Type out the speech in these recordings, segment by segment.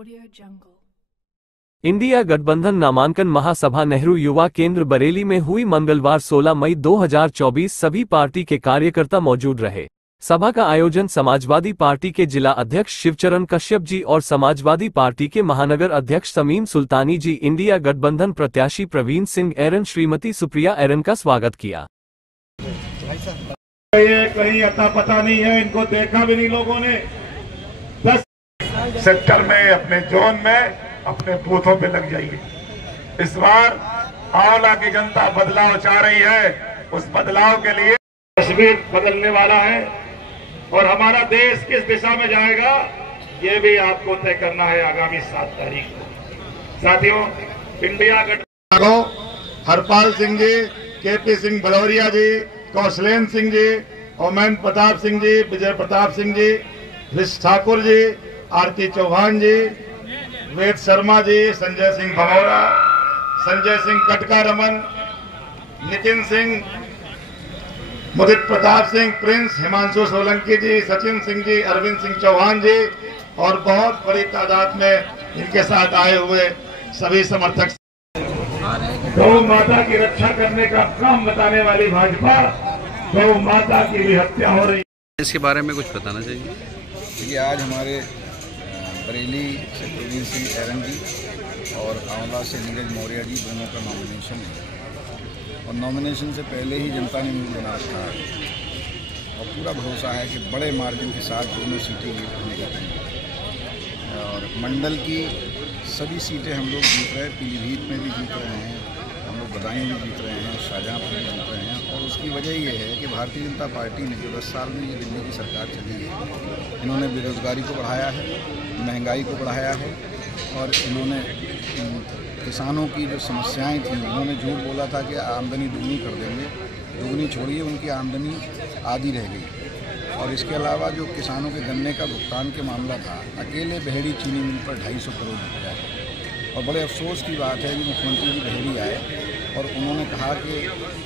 Audio Jungle। India गठबंधन नामांकन महासभा नेहरू युवा केंद्र बरेली में हुई मंगलवार 16 मई 2024। सभी पार्टी के कार्यकर्ता मौजूद रहे। सभा का आयोजन समाजवादी पार्टी के जिला अध्यक्ष शिवचरण कश्यप जी और समाजवादी पार्टी के महानगर अध्यक्ष तमीम सुल्तानी जी, इंडिया गठबंधन प्रत्याशी प्रवीण सिंह एरन, श्रीमती सुप्रिया एरन का स्वागत किया। कहीं अता पता नहीं है, इनको देखा भी नहीं लोगों ने। 10 सेक्टर में, अपने जोन में, अपने बूथों पे लग जाइए। इस बार आंवला की जनता बदलाव चाह रही है। उस बदलाव के लिए तस्वीर बदलने वाला है और हमारा देश किस दिशा में जाएगा ये भी आपको तय करना है आगामी 7 तारीख को। साथियों, इंडिया गठबंधन हरपाल सिंह जी, केपी सिंह भदौरिया जी, कौशलेन सिंह जी, ओमैन प्रताप सिंह जी, विजय प्रताप सिंह जी, ऋष ठाकुर जी, आरती चौहान जी, वेद शर्मा जी, संजय सिंह भमौरा, संजय सिंह कटका रमन, नितिन सिंह, मुदित प्रताप सिंह, प्रिंस, हिमांशु सोलंकी जी, सचिन सिंह जी, अरविंद सिंह चौहान जी और बहुत बड़ी तादाद में इनके साथ आए हुए सभी समर्थक। गौ माता की रक्षा करने का काम बताने वाली भाजपा, गौ माता की भी हत्या हो रही है। इसके बारे में कुछ बताना चाहिए। देखिए, आज हमारे बरेली से प्रवीण सिंह एरन जी और आंवला से नीरज मौर्य जी दोनों का नॉमिनेशन है और नॉमिनेशन से पहले ही जनता ने मुझे बना रखा है और पूरा भरोसा है कि बड़े मार्जिन के साथ दोनों सीटें जीत होने जा रही हैं और मंडल की सभी सीटें हम लोग जीत रहे हैं। पीलीभीत में भी जीत रहे हैं, हम लोग बदायूं में जीत रहे हैं, शाहजहाँपुर में जीत रहे हैं और उसकी वजह ये है कि भारतीय जनता पार्टी ने जो 10 साल में ये दिल्ली की सरकार चली है, इन्होंने बेरोजगारी को बढ़ाया है, महंगाई को बढ़ाया है और इन्होंने किसानों की जो समस्याएं थी, उन्होंने झूठ बोला था कि आमदनी दुगनी कर देंगे। दुगनी छोड़िए, उनकी आमदनी आधी रह गई। और इसके अलावा जो किसानों के गन्ने का भुगतान के मामला था, अकेले बहेड़ी चीनी मिल पर 250 करोड़ रुपया है और बड़े अफसोस की बात है कि मुख्यमंत्री जी बहेड़ी आए और उन्होंने कहा कि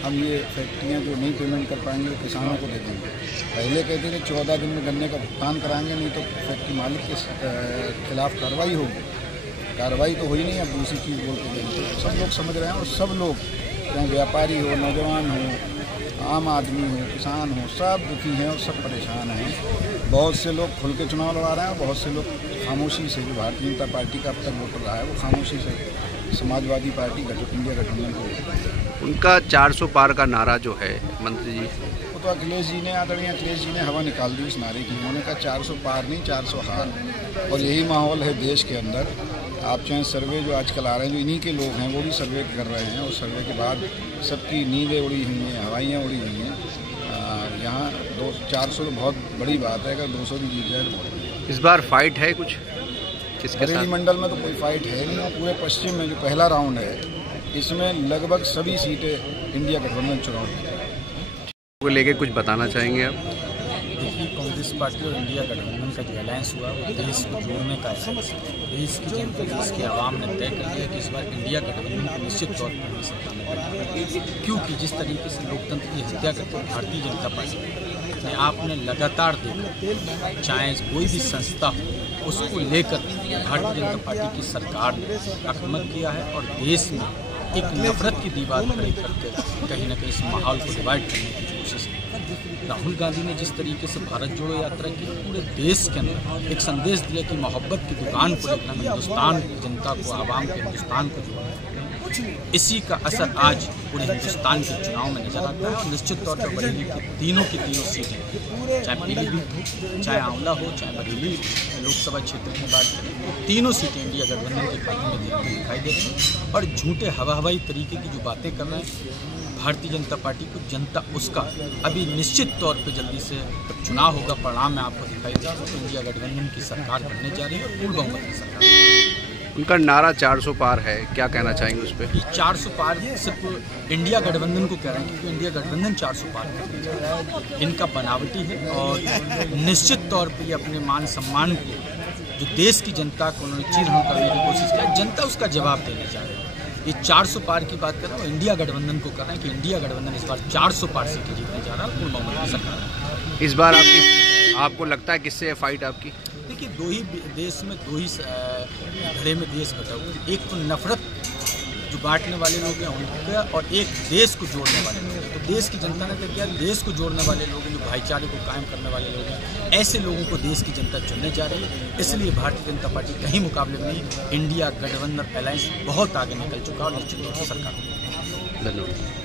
हम ये फैक्ट्रियाँ जो नहीं पेमेंट कर पाएंगे वो किसानों को दे देंगे। पहले कहते थे 14 दिन में गन्ने का भुगतान कराएंगे, नहीं तो फैक्ट्री मालिक के खिलाफ कार्रवाई होगी। कार्रवाई तो हुई नहीं, अब दूसरी चीज़ बोलते हैं। सब लोग समझ रहे हैं और सब लोग, चाहे व्यापारी हो, नौजवान हो, आम आदमी हो, किसान हो, सब दुखी हैं और सब परेशान हैं। बहुत से लोग खुल के चुनाव लड़ा रहे हैं और बहुत से लोग खामोशी से, जो भारतीय जनता पार्टी का अब तक वोटर रहा है वो खामोशी से समाजवादी पार्टी इंडिया गठबंधन को। उनका 400 पार का नारा जो है मंत्री जी, वो तो अखिलेश जी ने, आदरणीय अखिलेश जी ने हवा निकाल दी उस नारे की। उन्होंने कहा 400 पार नहीं, 400 हार। और यही माहौल है देश के अंदर। आप चाहे सर्वे जो आजकल आ रहे हैं, जो इन्हीं के लोग हैं वो भी सर्वे कर रहे हैं और सर्वे के बाद सबकी नींदें उड़ी हुई हैं, हवाइयाँ उड़ी हुई हैं। यहाँ 400 तो बहुत बड़ी बात है, अगर 200 भी जीत जाए तो। इस बार फाइट है कुछ किसके बरेली मंडल में तो कोई फाइट है नहीं। पूरे पश्चिम में जो पहला राउंड है, इसमें लगभग सभी सीटें इंडिया गठबंधन चुनाव को लेके कुछ बताना चाहेंगे आप? देखिए, कांग्रेस पार्टी और इंडिया गठबंधन का जो अलायंस हुआ वो देश को जोड़ने का है। देश की जनता, देश के आवाम ने तय कर लिया कि इस बार इंडिया गठबंधन को निश्चित तौर पर सत्ता में बैठा, क्योंकि जिस तरीके से लोकतंत्र की हत्या करते हैं भारतीय जनता पार्टी ने, आपने लगातार देखा, चाहे कोई भी संस्था हो उसको लेकर भारतीय जनता पार्टी की सरकार ने आक्रमण किया है और देश में एक नफरत की दीवार खड़ी करके कहीं ना कहीं इस माहौल को डिवाइड करने की कोशिश की। राहुल गांधी ने जिस तरीके से भारत जोड़ो यात्रा की, पूरे देश के अंदर एक संदेश दिया कि मोहब्बत की दुकान को लेकर हिंदुस्तान की जनता को, आवाम के हिंदुस्तान को जोड़ना। इसी का असर आज पूरे हिंदुस्तान के चुनाव में नजर आता है और निश्चित तौर पर बरेली की तीनों सीटें, चाहे पीलीभीत हो, चाहे आंवला हो, चाहे बरेली लोकसभा क्षेत्र की बात करें, तीनों सीटें इंडिया गठबंधन के खाते में दिखाई दे रही हैं। और झूठे हवाई तरीके की जो बातें कर रहे हैं भारतीय जनता पार्टी को, जनता उसका अभी निश्चित तौर पे जल्दी से चुनाव होगा, परिणाम में आपको दिखाई देगा। तो इंडिया गठबंधन की सरकार बनने जा रही है और पूर्ण बहुमत की सरकार। उनका नारा 400 पार है, क्या कहना चाहेंगे उस पर? 400 पार सिर्फ इंडिया गठबंधन को कह रहे हैं क्योंकि इंडिया गठबंधन 400 पार करने जा रहा है। इनका बनावटी है और निश्चित तौर पर ये अपने मान सम्मान को, जो देश की जनता को उन्होंने चीरहरण करने की कोशिश किया, जनता उसका जवाब देने जा रही है। ये 400 पार की बात कर रहा हूँ, इंडिया गठबंधन को कर रहे हैं कि इंडिया गठबंधन इस बार 400 पार सीटें जीतने जा रहा है, पूर्ण बहुमत की सरकार। इस बार आपको लगता है किससे है फाइट आपकी? देखिए, दो ही देश में दो ही धड़े में देश बटा हुआ। एक तो नफरत जो बांटने वाले लोग हैं उनका, और एक देश को जोड़ने वाले लोग हैं। तो देश की जनता ने क्या, देश को जोड़ने वाले लोग हैं, जो भाईचारे को कायम करने वाले लोग हैं, ऐसे लोगों को देश की जनता चुनने जा रही है। इसलिए भारतीय जनता पार्टी कहीं मुकाबले में नहीं, इंडिया गठबंधन अलायंस बहुत आगे निकल चुका और निश्चित तौर से सरकार। धन्यवाद।